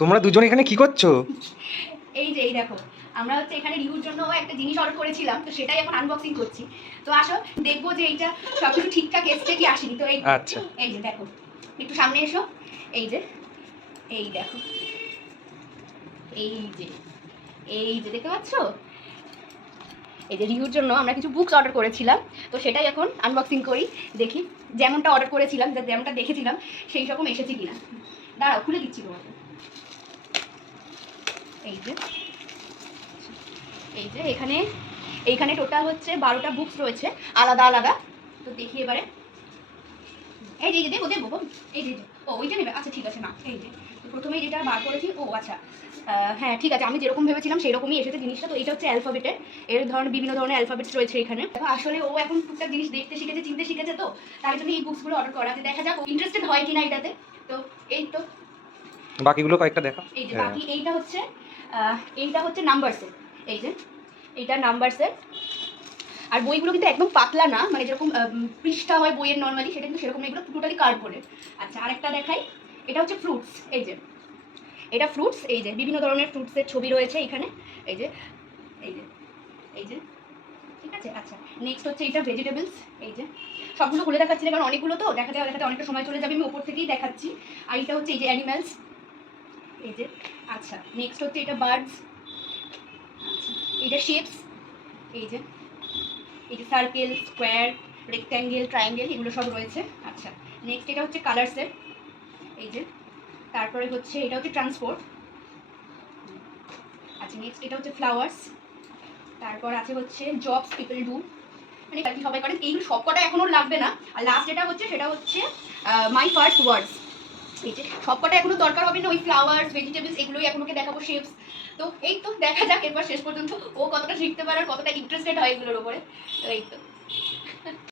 তোমরা দুজন এখানে কি করছো? এই যে এই দেখো, আমরা হচ্ছে এখানে রিভিউর জন্য একটা জিনিস অর্ডার করেছিলাম, তো সেটাই এখন আনবক্সিং করছি। তো আসো দেখবো যে এইটা সবকিছু ঠিকঠাক এসছে কি আসেনি। তো এই আচ্ছা, এই যে দেখো, একটু সামনে এসো। এই যে এই দেখো, এই যে এই যে দেখতে পাচ্ছ, এই যে রিভিউর জন্য আমরা কিছু বুকস অর্ডার করেছিলাম, তো সেটাই এখন আনবক্সিং করি। দেখি যেমনটা অর্ডার করেছিলাম, যেমনটা দেখেছিলাম সেই রকম এসেছে কিনা। দাঁড়াও, খুলে দিচ্ছি তোমাকে। এই যে এই যে এখানে এইখানে টোটাল হচ্ছে 12টা বুকস রয়েছে আলাদা আলাদা। তো দেখি এবারে। এই যে দেবো দেবো বোন। এই যে ও ওইটা নেবে, আচ্ছা ঠিক আছে। না এই যে তো প্রথমেই যেটা বার করেছি, ও আচ্ছা হ্যাঁ ঠিক আছে, আমি যেরকম ভেবেছিলাম সেই রকমই এসেছে জিনিসটা। তো এটা হচ্ছে অ্যালফাবেটের, এর ধরনের বিভিন্ন ধরনের অ্যালফাবেটস রয়েছে এখানে। দেখো আসলে ও এখন টুকটাক জিনিস দেখতে শিখেছে, চিনতে শিখেছে, তো তার জন্য এই বুকসগুলো অর্ডার করা। দেখা যাক ইন্টারেস্টেড হয় কিনা এটাতে। তো এই তো বাকিগুলো কয়েকটা দেখা। এই যে বাকি এইটা হচ্ছে নাম্বার সেট। এই যে এইটা নাম্বার সেট। আর বইগুলো কিন্তু একদম পাতলা না, মানে যেরকম পৃষ্ঠা হয় বইয়ের নর্মালি, সেটা কিন্তু সেরকম এগুলো টোটালি কার্ডবোর্ডের। আচ্ছা আরেকটা দেখাই, এটা হচ্ছে ফ্রুটস। এই যে এটা ফ্রুটস, এই যে বিভিন্ন ধরনের ফ্রুটসের ছবি রয়েছে এখানে। এই যে এই যে এই যে ঠিক আছে। আচ্ছা নেক্সট হচ্ছে এটা ভেজিটেবলস। এই যে সবগুলো খুলে দেখাচ্ছি না, কারণ অনেকগুলো তো দেখাতে দেখাতে অনেকটা সময় চলে যাবে, আমি ওপর থেকেই দেখাচ্ছি। আর এটা হচ্ছে এই যে অ্যানিম্যালস। এই যে আচ্ছা নেক্সট হচ্ছে এটা বার্ডস। আচ্ছা এটা শেপস। এই যে এই যে সার্কেল, স্কোয়ার, রেক্ট্যাঙ্গেল, ট্রায়াঙ্গেল এগুলো সব রয়েছে। আচ্ছা নেক্সট এটা হচ্ছে কালার সেট। এই যে তারপরে হচ্ছে এটা হচ্ছে ট্রান্সপোর্ট। আচ্ছা নেক্সট এটা হচ্ছে ফ্লাওয়ার্স। তারপর আছে হচ্ছে জবস পিপল ডু, মানে কি সবাই করেন। এইগুলো সবকটা এখনো লাগবে না। আর লাস্ট যেটা হচ্ছে সেটা হচ্ছে মাই ফার্স্ট ওয়ার্ডস। এই যে সবকটা এখনো দরকার হবে না, ওই ফ্লাওয়ার্স ভেজিটেবলস এগুলোই এখনোকে দেখাবো, শেপস। তো এই তো দেখা যাক এরপর শেষ পর্যন্ত ও কতটা শিখতে পারে আর কতটা ইন্টারেস্টেড হয় এগুলোর উপরে। তো এই তো।